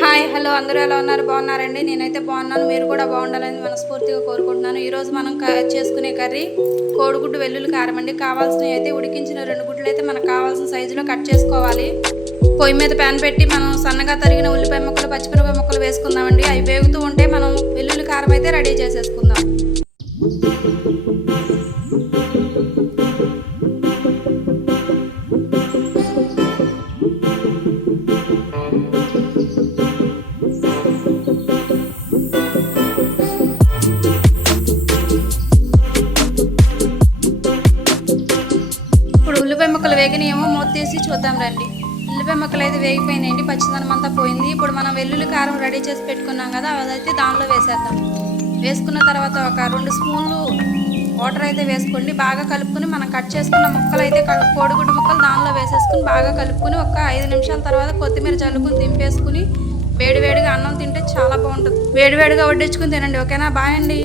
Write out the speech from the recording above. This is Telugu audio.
హాయ్ హలో అందరూ ఎలా ఉన్నారు? బాగున్నారండి? నేనైతే బాగున్నాను. మీరు కూడా బాగుండాలని మనస్ఫూర్తిగా కోరుకుంటున్నాను. ఈరోజు మనం చేసుకునే కర్రీ కోడిగుడ్డు వెల్లుల్లి కారం అండి. కావాల్సినవి అయితే ఉడికించిన 2 గుడ్లు అయితే మనకు కావాల్సిన సైజులో కట్ చేసుకోవాలి. పొయ్యి మీద ప్యాన్ పెట్టి మనం సన్నగా తరిగిన ఉల్లిపాయ ముక్కలు పచ్చిమిరపకాయ ముక్కలు వేసుకుందామండి. అవి వేగుతూ ఉంటే మనం వెల్లుల్లి కారం అయితే రెడీ చేసేసుకుందాం. ఇప్పుడు ఉల్లిపాయ ముక్కలు వేగినేమో మూత తీసి చూద్దాం రండి. ఉల్లిపాయ ముక్కలు అయితే వేగిపోయినాయండి, పచ్చిదనం అంతా పోయింది. ఇప్పుడు మనం వెల్లుల్లి కారం రెడీ చేసి పెట్టుకున్నాం కదా, అదైతే దానిలో వేసేద్దాం. వేసుకున్న తర్వాత ఒక 2 స్పూన్లు వాటర్ అయితే వేసుకోండి. బాగా కలుపుకొని మనం కట్ చేసుకున్న ముక్కలు అయితే కోడిగుడ్డు ముక్కలు దానిలో వేసేసుకుని బాగా కలుపుకొని ఒక 5 నిమిషాల తర్వాత కొత్తిమీర చల్లుకుని దింపేసుకుని వేడివేడిగా అన్నం తింటే చాలా బాగుంటుంది. వేడివేడిగా వడ్డించుకుని తినండి. ఓకేనా? బాయ్ అండి.